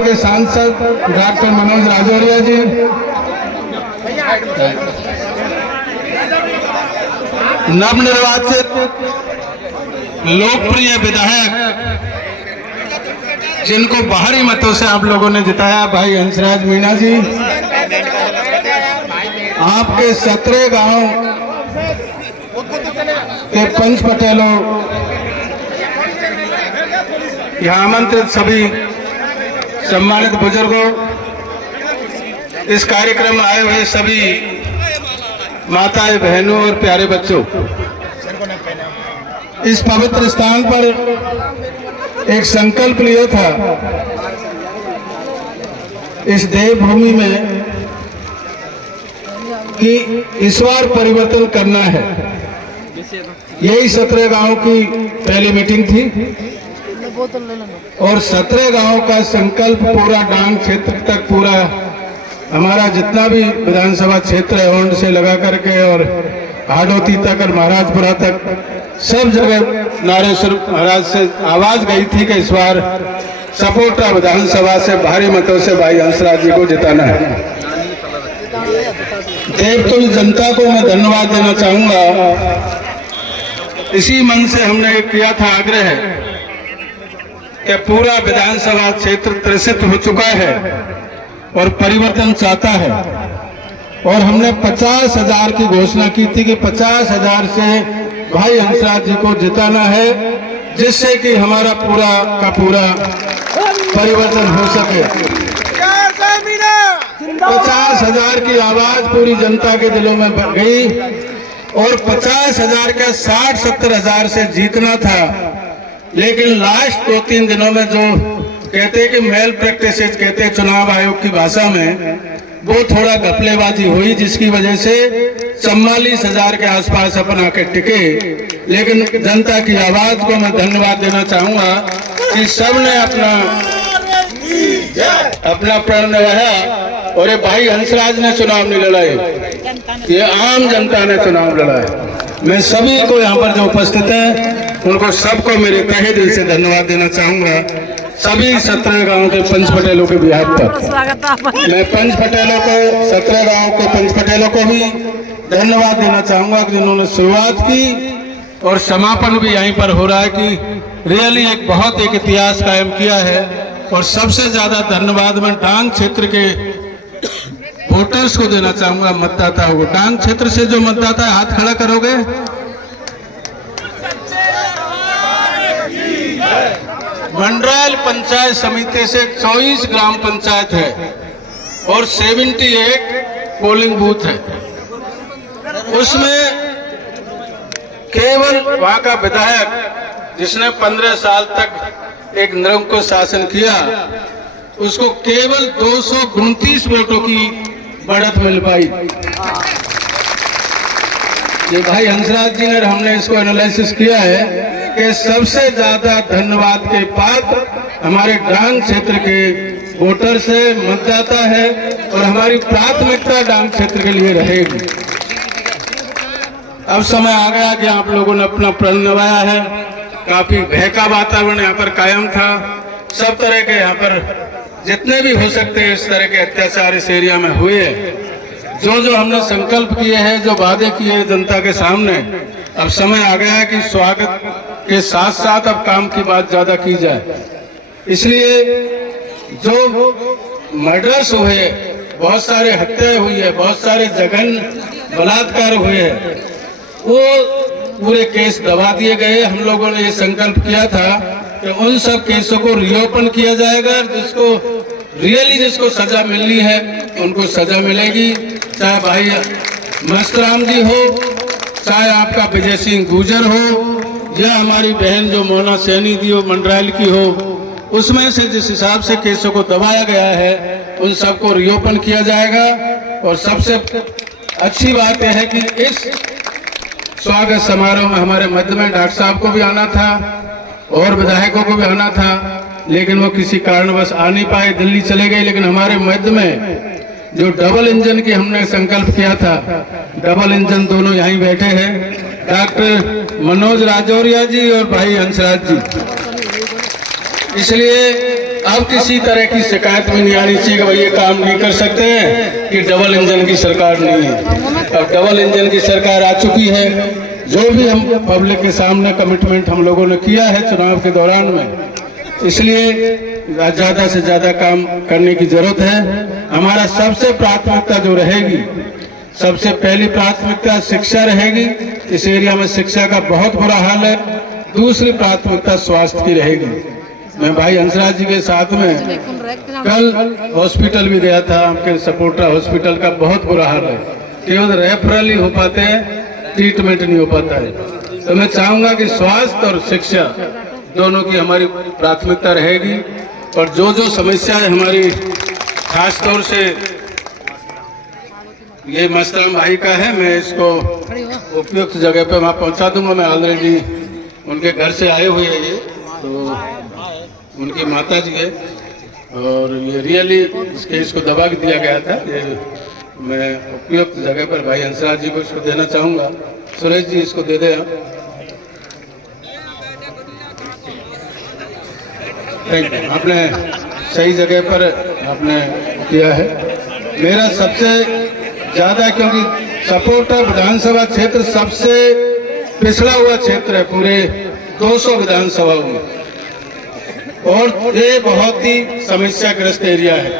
के सांसद डॉक्टर मनोज राजौरिया जी, नवनिर्वाचित लोकप्रिय विधायक जिनको बाहरी मतों से आप लोगों ने जिताया, भाई हंसराज मीणा जी, आपके 17 गांव के पंच पटेलों, यहाँ आमंत्रित सभी सम्मानित बुजुर्गों, इस कार्यक्रम में आए हुए सभी माताएं, बहनों और प्यारे बच्चों, इस पवित्र स्थान पर एक संकल्प लिया था, इस देवभूमि में, कि इस बार परिवर्तन करना है। यही 17 गांव की पहली मीटिंग थी और 17 गांव का संकल्प पूरा डांग क्षेत्र तक, पूरा हमारा जितना भी विधानसभा क्षेत्र है ओंड से लगा करके और हाडोती तक और महाराजपुरा तक, सब जगह नारेश्वर महाराज से आवाज गई थी कि इस बार सपोटा विधानसभा से भारी मतों से भाई हंसराज जी को जिताना है। देवतुल्य जनता को मैं धन्यवाद देना चाहूंगा। इसी मन से हमने किया था आग्रह कि पूरा विधानसभा क्षेत्र त्रसित हो चुका है और परिवर्तन चाहता है, और हमने 50,000 की घोषणा की थी कि 50,000 से भाई हंसराज जी को जिताना है, जिससे कि हमारा पूरा का पूरा परिवर्तन हो सके। 50,000 की आवाज पूरी जनता के दिलों में बढ़ गई और 50,000 का 60-70 हजार से जीतना था, लेकिन लास्ट 2-3 दिनों में जो कहते कि मेल प्रैक्टिसेस कहते चुनाव आयोग की भाषा में, वो थोड़ा घपलेबाजी हुई, जिसकी वजह से 44,000 के आसपास अपन आके टिके। लेकिन जनता की आवाज को मैं धन्यवाद देना चाहूंगा कि सबने अपना प्रण निभाया और ये भाई हंसराज ने चुनाव नहीं लड़ाए, ये आम जनता ने चुनाव लड़ाए। मैं सभी को यहाँ पर जो उपस्थित है उनको सबको मेरे तहे दिल से धन्यवाद देना चाहूंगा। सभी 17 गांव के पंच पटेलों के बिहार पर मैं पंच पटेलों को, 17 गांव के पंच पटेलों को भी धन्यवाद देना चाहूंगा कि जिन्होंने शुरुआत की और समापन भी यहीं पर हो रहा है, कि रियली एक बहुत एक इतिहास कायम किया है। और सबसे ज्यादा धन्यवाद मैं डांग क्षेत्र के वोटर्स को देना चाहूंगा, मतदाताओं को। डांग क्षेत्र से जो मतदाता है, हाथ खड़ा करोगे? मंडरायल पंचायत समिति से 24 ग्राम पंचायत है और 78 पोलिंग बूथ है। उसमें केवल वहां का विधायक जिसने 15 साल तक एक निरंकुश शासन किया, उसको केवल 229 वोटों की बढ़त मिल पाई। ये भाई हंसराज जी ने, हमने इसको एनालिसिस किया है कि सबसे ज्यादा धन्यवाद के पात्र हमारे डांग क्षेत्र के वोटर्स है, मतदाता है, और हमारी प्राथमिकता डांग क्षेत्र के लिए रहेगी। अब समय आ गया कि आप लोगों ने अपना प्रण निभाया है। काफी भय का वातावरण यहाँ पर कायम था। सब तरह के यहाँ पर जितने भी हो सकते हैं इस तरह के अत्याचार इस एरिया में हुए। जो हमने संकल्प किए हैं, जो वादे किए हैं जनता के सामने, अब समय आ गया है कि स्वागत के साथ साथ अब काम की बात ज्यादा की जाए। इसलिए जो मर्डर्स हुए, बहुत सारे हत्याएं हुई है, बहुत सारे जघन्य बलात्कार हुए हैं, वो पूरे केस दबा दिए गए। हम लोगों ने ये संकल्प किया था कि उन सब केसों को रिओपन किया जाएगा, जिसको सजा मिलनी है उनको सजा मिलेगी। चाहे भाई मस्तराम जी हो, चाहे आपका विजय सिंह गुजर हो, या हमारी बहन जो मोना सैनी जी हो मंडरायल की हो, उसमें से जिस हिसाब से केसों को दबाया गया है उन सबको रिओपन किया जाएगा। और सबसे अच्छी बात यह है कि इस स्वागत समारोह में हमारे मध्य में डॉक्टर साहब को भी आना था और विधायकों को भी आना था, लेकिन वो किसी कारणवश आ नहीं पाए, दिल्ली चले गए। लेकिन हमारे मध्य में जो डबल इंजन की हमने संकल्प किया था, डबल इंजन दोनों यहीं बैठे हैं, डॉक्टर मनोज राजौरिया जी और भाई हंसराज जी। इसलिए अब किसी तरह की शिकायत भी नहीं आनी चाहिए कि भाई ये काम नहीं कर सकते हैं कि डबल इंजन की सरकार नहीं है। अब डबल इंजन की सरकार आ चुकी है। जो भी हम पब्लिक के सामने कमिटमेंट हम लोगों ने किया है चुनाव के दौरान में, इसलिए ज़्यादा से ज़्यादा काम करने की जरूरत है। हमारा सबसे प्राथमिकता जो रहेगी, सबसे पहली प्राथमिकता शिक्षा रहेगी। इस एरिया में शिक्षा का बहुत बुरा हाल है। दूसरी प्राथमिकता स्वास्थ्य की रहेगी। मैं भाई हंसराज जी के साथ में कल हॉस्पिटल भी गया था। आपके सपोर्टा हॉस्पिटल का बहुत बुरा हाल है। केवल रेफरल ही हो पाते हैं, ट्रीटमेंट नहीं हो पाता है। तो मैं चाहूंगा कि स्वास्थ्य और शिक्षा दोनों की हमारी प्राथमिकता रहेगी। और जो जो समस्याएं हमारी, खास तौर से ये मस्तराम भाई का है, मैं इसको उपयुक्त जगह पे वहाँ पहुँचा दूंगा। मैं ऑलरेडी उनके घर से आए हुए हैं। ये तो उनकी माता जी है और ये रियली इस केस को दबा के दिया गया था। ये मैं उपयुक्त जगह पर भाई हंसराज जी को इसको देना चाहूँगा। सुरेश जी इसको दे दे आप। थैंक यू, आपने सही जगह पर आपने किया है। मेरा सबसे ज़्यादा, क्योंकि सपोर्टा विधानसभा क्षेत्र सबसे पिछड़ा हुआ क्षेत्र है पूरे 200 विधानसभाओं में, और ये बहुत ही समस्याग्रस्त एरिया है।